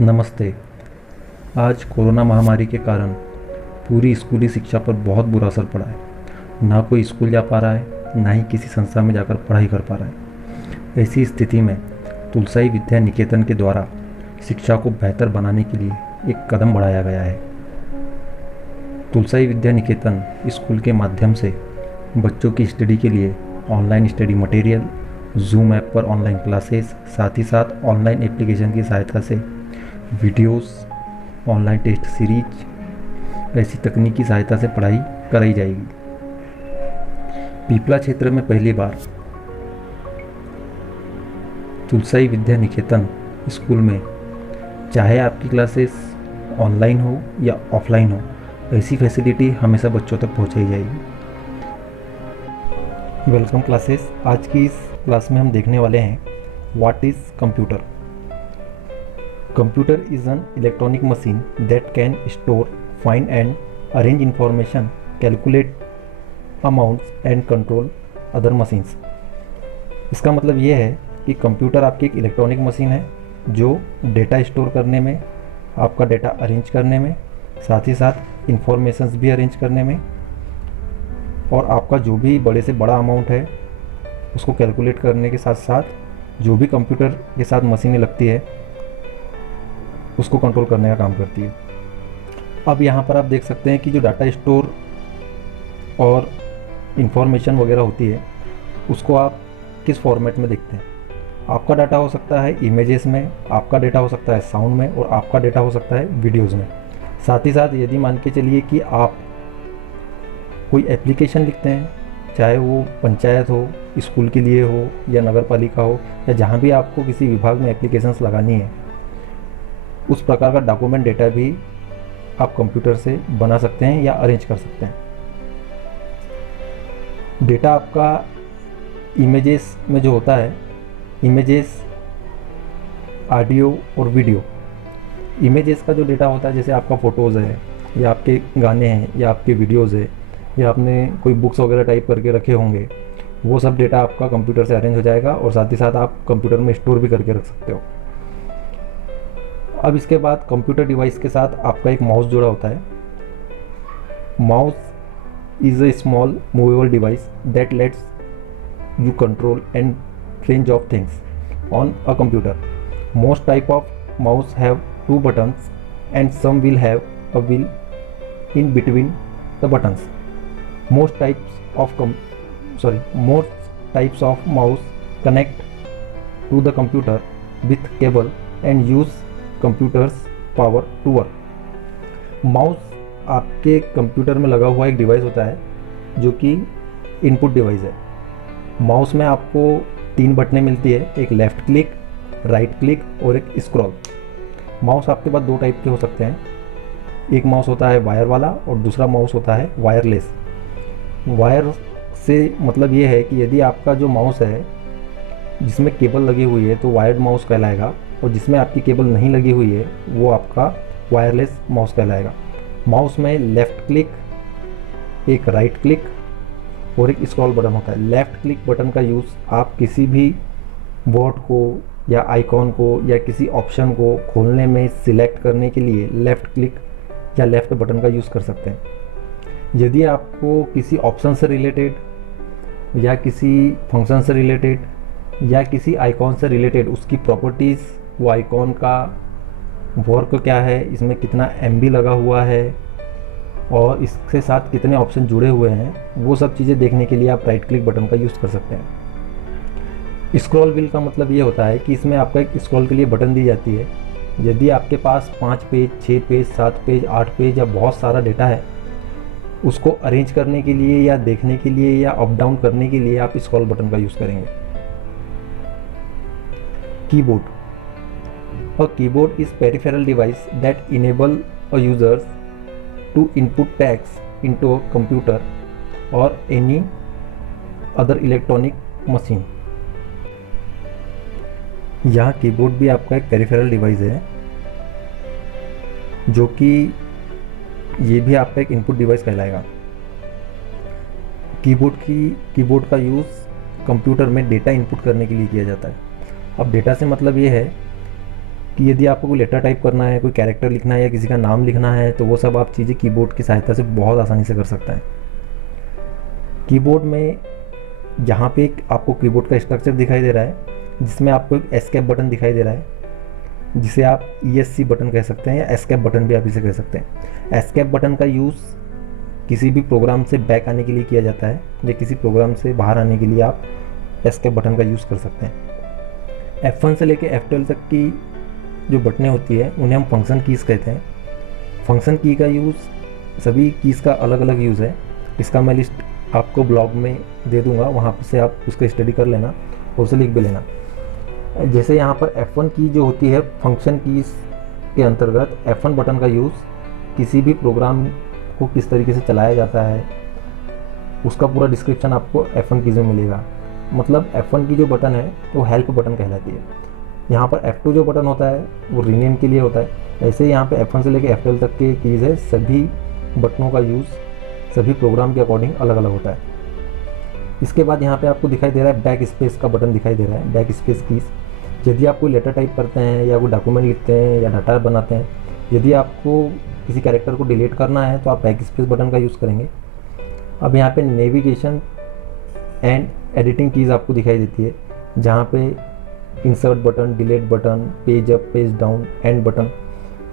नमस्ते। आज कोरोना महामारी के कारण पूरी स्कूली शिक्षा पर बहुत बुरा असर पड़ा है। ना कोई स्कूल जा पा रहा है, ना ही किसी संस्था में जाकर पढ़ाई कर पा रहा है। ऐसी स्थिति में तुलसाई विद्या निकेतन के द्वारा शिक्षा को बेहतर बनाने के लिए एक कदम बढ़ाया गया है। तुलसाई विद्या निकेतन स्कूल के माध्यम से बच्चों की स्टडी के लिए online study material, zoom app पर ऑनलाइन क्लासेस, साथ ही साथ ऑनलाइन एप्लीकेशन की सहायता से वीडियोस, ऑनलाइन टेस्ट सीरीज, ऐसी तकनीकी सहायता से पढ़ाई कराई जाएगी। पीपला क्षेत्र में पहली बार तुलसाई विद्या निकेतन स्कूल में चाहे आपकी क्लासेस ऑनलाइन हो या ऑफलाइन हो, ऐसी फैसिलिटी हमेशा बच्चों तक पहुंचाई जाएगी। Welcome classes. आज की इस क्लास में हम देखने वाले हैं what is computer. Computer is an electronic machine that can store, find and arrange information, calculate amounts and control other machines। इसका मतलब ये है कि कंप्यूटर आपकी एक इलेक्ट्रॉनिक मशीन है जो डेटा स्टोर करने में, आपका डेटा अरेंज करने में, साथ ही साथ इंफॉर्मेशंस भी अरेंज करने में, और आपका जो भी बड़े से बड़ा अमाउंट है उसको कैलकुलेट करने के साथ साथ जो भी कंप्यूटर के साथ मशीनें लगती है उसको कंट्रोल करने का काम करती है। अब यहाँ पर आप देख सकते हैं कि जो डाटा स्टोर और इंफॉर्मेशन वगैरह होती है उसको आप किस फॉर्मेट में देखते हैं। आपका डाटा हो सकता है इमेजेस में, आपका डेटा हो सकता है साउंड में, और आपका डेटा हो सकता है वीडियोज़ में। साथ ही साथ यदि मान के चलिए कि आप कोई एप्लीकेशन लिखते हैं, चाहे वो पंचायत हो, स्कूल के लिए हो या नगर पालिका हो, या जहाँ भी आपको किसी विभाग में एप्लीकेशंस लगानी है, उस प्रकार का डॉक्यूमेंट डेटा भी आप कंप्यूटर से बना सकते हैं या अरेंज कर सकते हैं। डेटा आपका इमेजेस में जो होता है, इमेजेस, ऑडियो और वीडियो। इमेजेस का जो डेटा होता है, जैसे आपका फ़ोटोज़ है या आपके गाने हैं या आपके वीडियोज़ है या आपने कोई बुक्स वगैरह टाइप करके रखे होंगे, वो सब डेटा आपका कंप्यूटर से अरेंज हो जाएगा और साथ ही साथ आप कंप्यूटर में स्टोर भी करके रख सकते हो। अब इसके बाद कंप्यूटर डिवाइस के साथ आपका एक माउस जुड़ा होता है। Mouse is a small movable device that let's you control and range of things on a computer. Most type of mouse have 2 buttons and some will have a wheel in between the buttons. Most types of mouse connect to the computer with cable and use computers power to work. Mouse आपके computer में लगा हुआ एक device होता है जो कि input device है। माउस में आपको 3 बटनें मिलती है, एक लेफ़्ट क्लिक, राइट क्लिक और एक स्क्रॉल। माउस आपके पास 2 टाइप के हो सकते हैं। एक माउस होता है वायर वाला और दूसरा माउस होता है वायरलेस। वायर से मतलब ये है कि यदि आपका जो माउस है जिसमें केबल लगी हुई है तो वायर्ड माउस कहलाएगा, और जिसमें आपकी केबल नहीं लगी हुई है वो आपका वायरलेस माउस कहलाएगा। माउस में लेफ़्ट क्लिक, एक राइट क्लिक और एक स्क्रॉल बटन होता है। लेफ़्ट क्लिक बटन का यूज़ आप किसी भी वर्ड को या आइकॉन को या किसी ऑप्शन को खोलने में सिलेक्ट करने के लिए लेफ़्ट क्लिक या लेफ़्ट बटन का यूज़ कर सकते हैं। यदि आपको किसी ऑप्शन से रिलेटेड या किसी फंक्शन से रिलेटेड या किसी आइकॉन से रिलेटेड उसकी प्रॉपर्टीज़, वो आइकॉन का वर्क क्या है, इसमें कितना MB लगा हुआ है और इसके साथ कितने ऑप्शन जुड़े हुए हैं, वो सब चीज़ें देखने के लिए आप राइट क्लिक बटन का यूज़ कर सकते हैं। स्क्रॉल व्हील का मतलब ये होता है कि इसमें आपका एक स्क्रॉल के लिए बटन दी जाती है। यदि आपके पास 5 पेज, 6 पेज, 7 पेज, 8 पेज या बहुत सारा डेटा है, उसको अरेंज करने के लिए या देखने के लिए या अप डाउन करने के लिए आप स्क्रॉल बटन का यूज़ करेंगे। Keyboard. A keyboard is peripheral device that enable a users to input text into a computer or any other electronic machine। यहाँ कीबोर्ड भी आपका एक पेरिफेरल डिवाइस है जो कि ये भी आपका एक इनपुट डिवाइस कहलाएगा। कीबोर्ड का यूज़ कंप्यूटर में डेटा इनपुट करने के लिए किया जाता है। अब डेटा से मतलब ये है कि यदि आपको कोई लेटर टाइप करना है, कोई कैरेक्टर लिखना है या किसी का नाम लिखना है, तो वो सब आप चीज़ें कीबोर्ड की सहायता से बहुत आसानी से कर सकते हैं। कीबोर्ड में यहाँ पे एक आपको कीबोर्ड का स्ट्रक्चर दिखाई दे रहा है, जिसमें आपको एक एस्केप बटन दिखाई दे रहा है, जिसे आप ESC बटन कह सकते हैं या एस्केप बटन भी आप इसे कह सकते हैं। एस्केप बटन का यूज़ किसी भी प्रोग्राम से बैक आने के लिए किया जाता है, या किसी प्रोग्राम से बाहर आने के लिए आप एस्केप बटन का यूज़ कर सकते हैं। F1 से लेकर F12 तक की जो बटनें होती है उन्हें हम फंक्शन कीज़ कहते हैं। फंक्शन की का यूज़, सभी कीज़ का अलग अलग यूज़ है, इसका मैं लिस्ट आपको ब्लॉग में दे दूंगा, वहाँ से आप उसका स्टडी कर लेना और उसे लिख भी लेना। जैसे यहाँ पर F1 की जो होती है फंक्शन कीज़ के अंतर्गत, F1 बटन का यूज़ किसी भी प्रोग्राम को किस तरीके से चलाया जाता है उसका पूरा डिस्क्रिप्शन आपको F1 कीज़ में मिलेगा। मतलब F1 की जो बटन है वो हेल्प बटन कहलाती है। यहाँ पर F2 जो बटन होता है वो रीनेम के लिए होता है। ऐसे यहाँ पे F1 से लेकर F12 तक के कीज़ है, सभी बटनों का यूज़ सभी प्रोग्राम के अकॉर्डिंग अलग अलग होता है। इसके बाद यहाँ पे आपको दिखाई दे रहा है बैक स्पेस का बटन दिखाई दे रहा है, बैक स्पेस कीज़। यदि आप कोई लेटर टाइप करते हैं या कोई डॉक्यूमेंट लिखते हैं या डाटा बनाते हैं, यदि आपको किसी कैरेक्टर को डिलीट करना है तो आप बैक स्पेस बटन का यूज़ करेंगे। अब यहाँ पे नेविगेशन एंड एडिटिंग कीज़ आपको दिखाई देती है, जहाँ पे insert button, delete button, page up, page down, and button,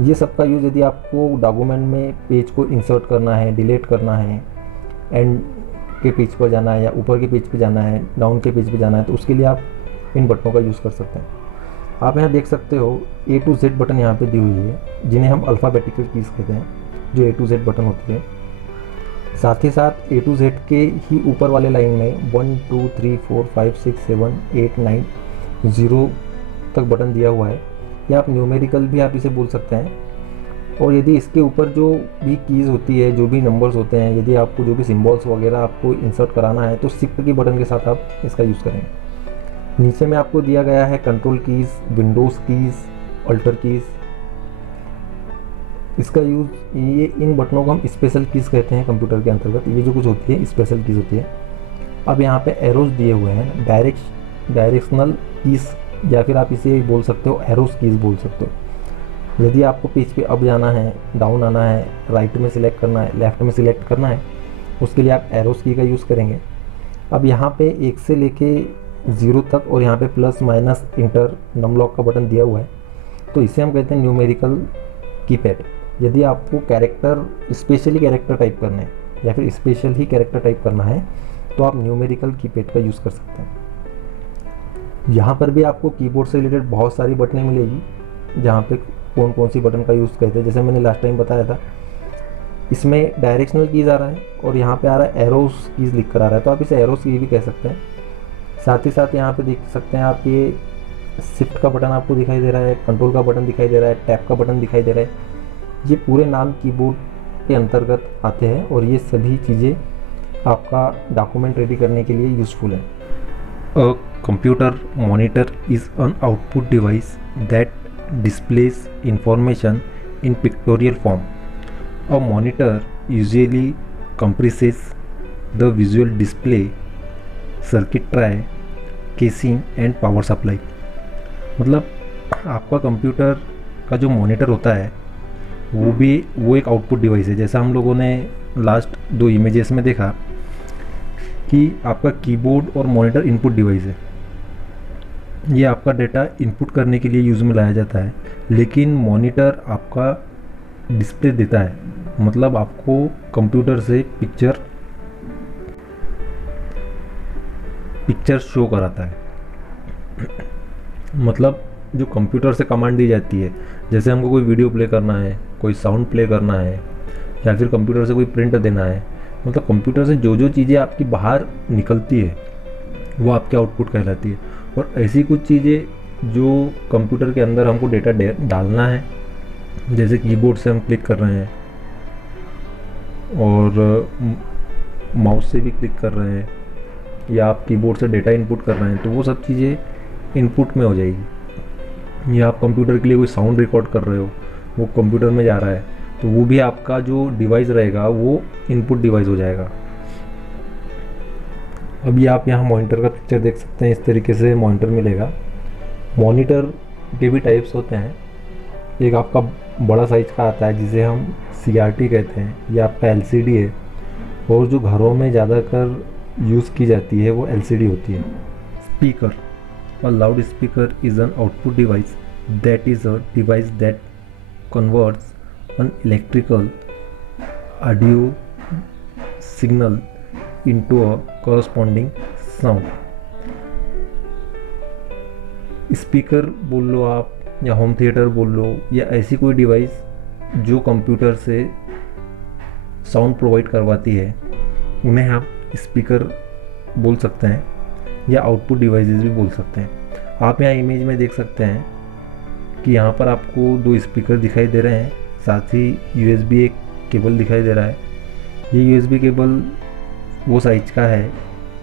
ये सब का यूज़ यदि आपको डॉक्यूमेंट में पेज को इंसर्ट करना है, डिलीट करना है, एंड के पेज पर जाना है या ऊपर के पेज पे जाना है, डाउन के पेज पे जाना है, तो उसके लिए आप इन बटनों का यूज़ कर सकते हैं। आप यहाँ देख सकते हो A to Z बटन यहाँ पे दी हुई है, जिन्हें हम अल्फ़ाबेटिकल कीज़ कहते हैं, जो A to Z बटन होती है। साथ ही साथ A to Z के ही ऊपर वाले लाइन में 1 2 3 4 5 6 7 8 9 0 तक बटन दिया हुआ है, या आप न्यूमेरिकल भी आप इसे बोल सकते हैं। और यदि इसके ऊपर जो भी कीज़ होती है, जो भी नंबर्स होते हैं, यदि आपको जो भी सिंबल्स वगैरह आपको इंसर्ट कराना है तो शिफ्ट की बटन के साथ आप इसका यूज़ करेंगे। नीचे में आपको दिया गया है control keys, Windows keys, alter keys. इसका यूज़, ये इन बटनों को हम स्पेशल कीज़ कहते हैं कंप्यूटर के अंतर्गत। ये जो कुछ होती है स्पेशल कीज़ होती है। अब यहाँ पे एरोज दिए हुए हैं, डायरेक्शनल कीज़, या फिर आप इसे बोल सकते हो एरोज कीज़ बोल सकते हो। यदि आपको पेज पे अप जाना है, डाउन आना है, राइट में सिलेक्ट करना है, लेफ़्ट में सिलेक्ट करना है, उसके लिए आप एरोज की का यूज़ करेंगे। अब यहाँ पे 1 से लेके 0 तक और यहाँ पे प्लस माइनस इंटर नमलॉक का बटन दिया हुआ है, तो इसे हम कहते हैं न्यूमेरिकल कीपैड। यदि आपको कैरेक्टर स्पेशली कैरेक्टर टाइप करना है या फिर स्पेशल ही कैरेक्टर टाइप करना है तो आप न्यूमेरिकल कीपैड का यूज़ कर सकते हैं। यहाँ पर भी आपको कीबोर्ड से रिलेटेड बहुत सारी बटनें मिलेगी, जहाँ पे कौन कौन सी बटन का यूज़ करते हैं। जैसे मैंने लास्ट टाइम बताया था, इसमें डायरेक्शनल कीज़ आ रहा है और यहाँ पे आ रहा है एरोज कीज़ लिख कर आ रहा है, तो आप इसे एरोज की भी कह सकते हैं। साथ ही साथ यहाँ पे देख सकते हैं आप, ये शिफ्ट का बटन आपको दिखाई दे रहा है, कंट्रोल का बटन दिखाई दे रहा है, टैप का बटन दिखाई दे रहा है। ये पूरे नाम कीबोर्ड के अंतर्गत आते हैं और ये सभी चीज़ें आपका डॉक्यूमेंट रेडी करने के लिए यूज़फुल है। A computer monitor is an output device that displays information in pictorial form. A monitor usually comprises the visual display, circuit tray, casing and power supply. मतलब आपका कंप्यूटर का जो मॉनिटर होता है वो एक आउटपुट डिवाइस है। जैसा हम लोगों ने लास्ट 2 इमेजेस में देखा कि आपका कीबोर्ड और मॉनिटर इनपुट डिवाइस है, ये आपका डेटा इनपुट करने के लिए यूज़ में लाया जाता है। लेकिन मॉनिटर आपका डिस्प्ले देता है, मतलब आपको कंप्यूटर से पिक्चर शो कराता है। मतलब जो कंप्यूटर से कमांड दी जाती है, जैसे हमको कोई वीडियो प्ले करना है, कोई साउंड प्ले करना है, या फिर कंप्यूटर से कोई प्रिंट देना है, मतलब कंप्यूटर से जो जो चीज़ें आपकी बाहर निकलती है वो आपके आउटपुट कहलाती है। और ऐसी कुछ चीज़ें जो कंप्यूटर के अंदर हमको डेटा डालना है, जैसे कीबोर्ड से हम क्लिक कर रहे हैं और माउस से भी क्लिक कर रहे हैं, या आप कीबोर्ड से डेटा इनपुट कर रहे हैं, तो वो सब चीज़ें इनपुट में हो जाएगी। या आप कंप्यूटर के लिए कोई साउंड रिकॉर्ड कर रहे हो, वो कंप्यूटर में जा रहा है, तो वो भी आपका जो डिवाइस रहेगा वो इनपुट डिवाइस हो जाएगा। अभी आप यहाँ मॉनिटर का पिक्चर देख सकते हैं, इस तरीके से मॉनिटर मिलेगा। मॉनिटर के भी टाइप्स होते हैं, एक आपका बड़ा साइज का आता है जिसे हम CRT कहते हैं, ये आपका LCD है, और जो घरों में ज़्यादातर यूज़ की जाती है वो LCD होती है। Speaker, a loud speaker is an output device that is a device that converts an electrical audio signal into a corresponding sound। Speaker बोल लो आप, या होम थिएटर बोल लो, या ऐसी कोई डिवाइस जो कंप्यूटर से साउंड प्रोवाइड करवाती है, उन्हें आप स्पीकर बोल सकते हैं, या आउटपुट डिवाइसेस भी बोल सकते हैं। आप यहाँ इमेज में देख सकते हैं कि यहाँ पर आपको 2 स्पीकर दिखाई दे रहे हैं, साथ ही USB एक केबल दिखाई दे रहा है। ये USB केबल वो साइज का है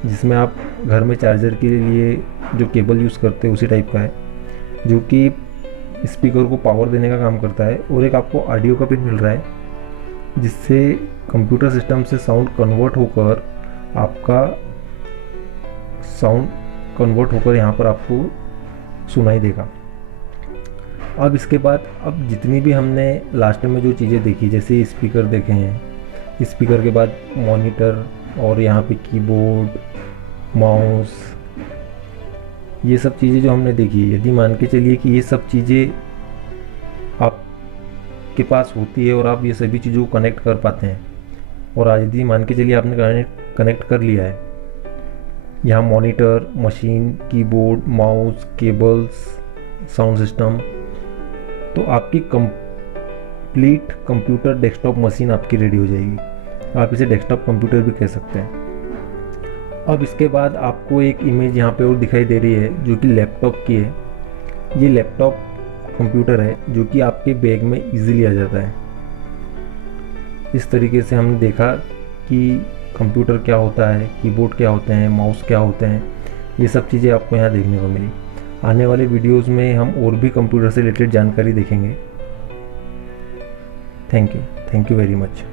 जिसमें आप घर में चार्जर के लिए जो केबल यूज़ करते हैं उसी टाइप का है, जो कि स्पीकर को पावर देने का काम करता है। और एक आपको ऑडियो का पिन मिल रहा है जिससे कंप्यूटर सिस्टम से साउंड कन्वर्ट होकर यहाँ पर आपको सुनाई देगा। अब इसके बाद अब जितनी भी हमने लास्ट में जो चीज़ें देखी, जैसे स्पीकर देखे हैं, स्पीकर के बाद मॉनिटर और यहाँ पे कीबोर्ड, माउस, ये सब चीज़ें जो हमने देखी, यदि मान के चलिए कि ये सब चीज़ें आपके पास होती है और आप ये सभी चीज़ों को कनेक्ट कर पाते हैं, और यदि मान के चलिए आपने कनेक्ट कर लिया है, यहाँ monitor, machine, keyboard, mouse, cables, sound system, तो आपकी कंप्लीट कंप्यूटर डेस्कटॉप मशीन आपकी रेडी हो जाएगी। आप इसे डेस्कटॉप कंप्यूटर भी कह सकते हैं। अब इसके बाद आपको एक इमेज यहाँ पे और दिखाई दे रही है जो कि लैपटॉप की है। ये लैपटॉप कंप्यूटर है जो कि आपके बैग में इजीली आ जाता है। इस तरीके से हमने देखा कि कंप्यूटर क्या होता है, कीबोर्ड क्या होते हैं, माउस क्या होते हैं, ये सब चीज़ें आपको यहाँ देखने को मिली। आने वाले वीडियोस में हम और भी कंप्यूटर से रिलेटेड जानकारी देखेंगे। Thank you very much.